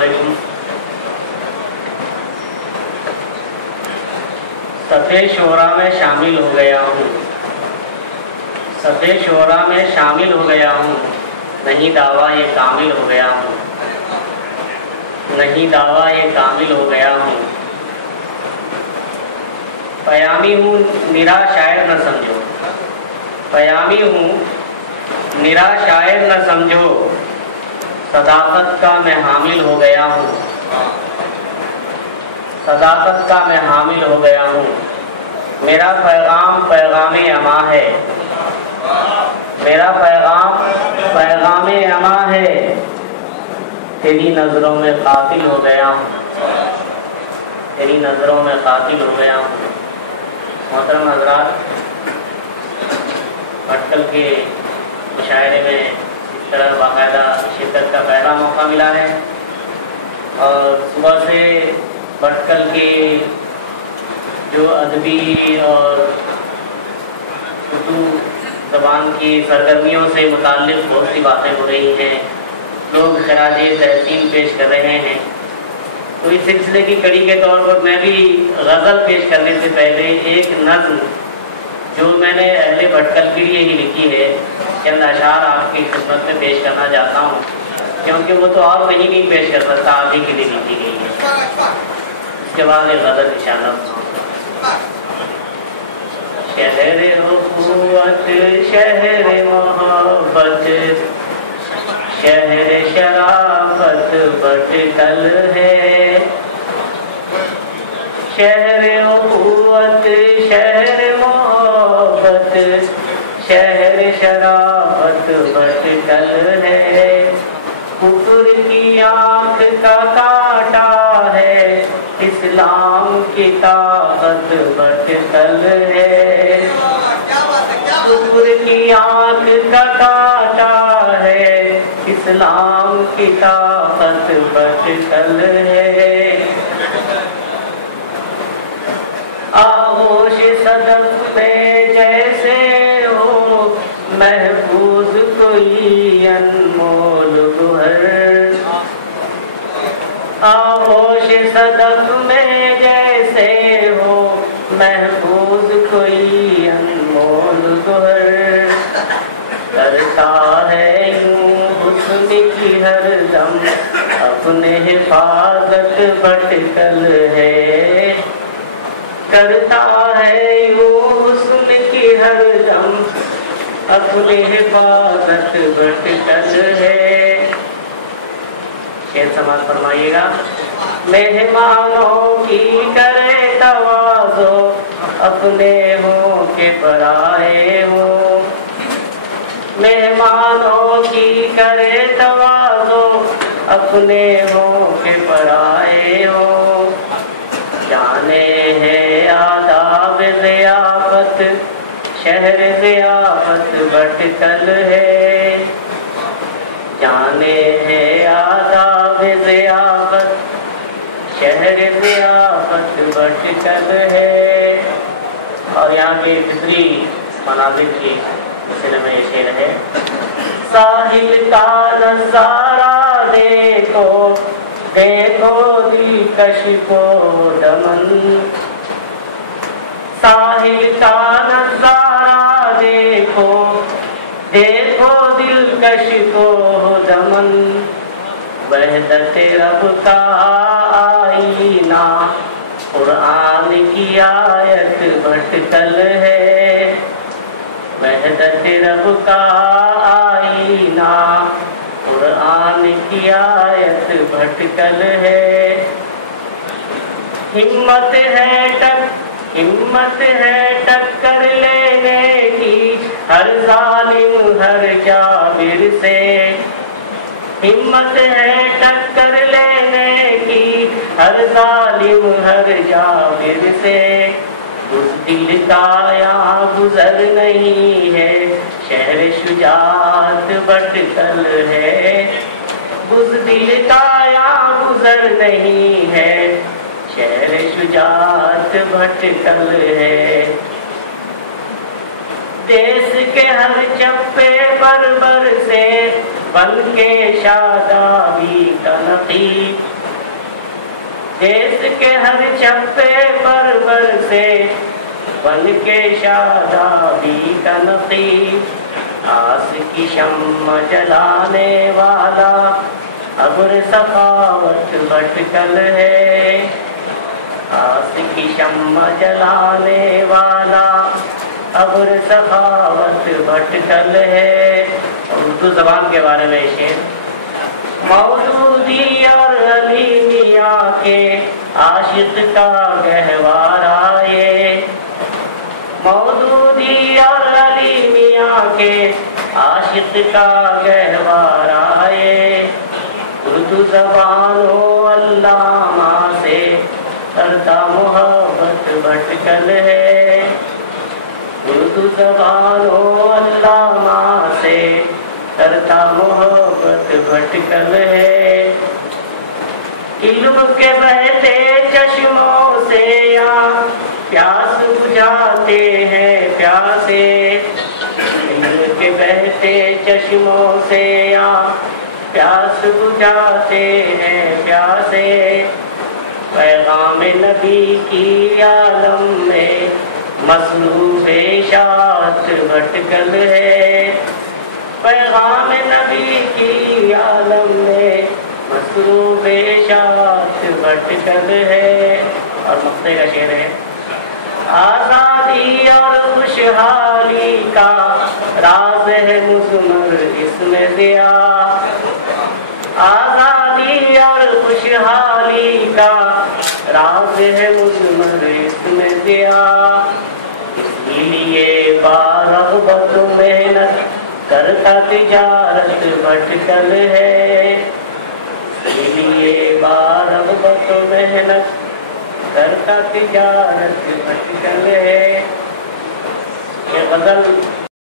علیکم. صفحے شعرا میں شامل ہو گیا ہوں، صفحے شعرا میں شامل ہو گیا ہوں، نہیں دعویٰ یہ کامل ہو گیا ہوں، نہیں دعویٰ یہ کامل ہو گیا ہوں. پیامی ہوں نرا شاعر نہ سمجھو، پیامی ہوں نرا شاعر نہ سمجھو، صداقت کا میں حامل ہو گیا ہوں، صداقت کا میں حامل ہو گیا ہوں. میرا پیغام پیغام اما ہے، میرا پیغام پیغام اما ہے، تیری نظروں میں قاتل ہو گیا ہوں، تیری نظروں میں قاتل ہو گیا ہوں. محترم حضرات، بھٹکل کے مشاعرے میں اس طرح باقاعدہ شرکت کا پہلا موقع ملا ہے، اور صبح سے بھٹکل کے جو ادبی اور اردو زبان کی سرگرمیوں سے متعلق بہت سی باتیں ہو رہی ہیں، لوگ خراج تحسین پیش کر رہے ہیں. تو اس سلسلے کی کڑی کے طور پر میں بھی غزل پیش کرنے سے پہلے ایک نظم جو میں نے اہل بھٹکل کے لیے ہی لکھی ہے، چند اشعار آپ کی خدمت میں پیش کرنا چاہتا ہوں، کیونکہ وہ تو اور کہیں نہیں پیش کر سکتا، آپ ہی کے لیے لکھی گئی ہے. اس کے بعد ایک غزل انشاءاللہ. شہر اخوت شہر محبت شہر شرافت بھٹکل ہے، شہر اخوت شہر محبت شہر شرافت بھٹکل ہے. کفر کی آنکھ کا کانٹا ہے، اسلام کی طاقت بھٹکل ہے. کفر کی آنکھ کا کانٹا ہے، اسلام کی طاقت بھٹکل ہے. آغوش صدف میں جیسے ہو محفوظ کوئی انمول گوہر، آغوش صدف میں جیسے ہو محفوظ کوئی انمول گوہر. کرتا ہے یوں حسن کی ہر دم اپنے حفاظت بھٹکل ہے، کرتا ہے یوں حسن کی ہر دم اپنی حفاظت بھٹکل ہے. شعر سماعت فرمائیے گا. مہمانوں کی کرے تواضع اپنے ہوں کہ پرائے ہوں، مہمانوں کی کرے تواضع اپنے ہوں کہ پرائے ہوں. جانے ہے آداب ضیافت شہر ضیافت بھٹکل ہے، جانے ہے آداب ضیافت شہر ضیافت بھٹکل ہے. اور یہاں کے فطری مناظر کی سلسلے میں یہ شعر ہے. ساحل کا نظارہ دیکھو دیکھو دلکش کو دمن، ساحل کا نظارہ دیکھو دیکھو دلکش کو دمن. وحدت رب کا آئینہ قرآن کی آیت بھٹکل ہے، وحدت رب کا آئینہ قرآن کی آیت بھٹکل ہے. ہمت ہے ٹکر لینے کی ہر ظالم ہر جابر سے، ہمت ہے ٹکر لینے کی ہر ظالم ہر جابر سے. اس دل کا یہاں گزر نہیں ہے، شہر شجاعت بھٹکل ہے، اس دل کا یہاں گزر نہیں ہے، شہر شجاعت بھٹکل ہے. دیس کے ہر چپے پر برسے بن کے شادابی کا نقیب، دیس کے ہر چپے پر برسے بن کے شادابی کا نقیب، آس کی شمع جلانے والا ابر سخاوت بھٹکل ہے، آس کی شمع جلانے والا ابر سخاوت بھٹکل ہے۔ اردو زبان کے بارے میں شعر، مودودی اور علی میاں کے عاشق کا گہوارہ یہ، مودودی اور علی میاں کے عاشق کا گہوارہ یہ، اردو زبان و علامہ سے کرتا محبت بھٹکل ہے، اردو زبان و علامہ سے کرتا محبت بھٹکل ہے۔ علم کے بہتے چشموں سے یہاں پیاس بجھاتے ہیں پیاسے، علم کے بہتے چشموں سے یہاں پیاس بجھاتے ہیں پیاسے، پیغام نبی کی عالم میں مصروف اشاعت بھٹکل ہے، پیغام نبی کی عالم میں مصروف اشاعت بھٹکل ہے۔ اور مقطع کا شعر ہے، آزادی اور خوشحالی کا راز ہے مضمر اس میں ضیاء، آزادی اور خوشحالی کا راز ہے مضمر اس میں ضیاء، اسی لیے بارغبت محنت کرتا تجارت بھٹکل ہے، اسی لیے بارغبت محنت کرتا تجارت بھٹکل ہے۔ یہ غزل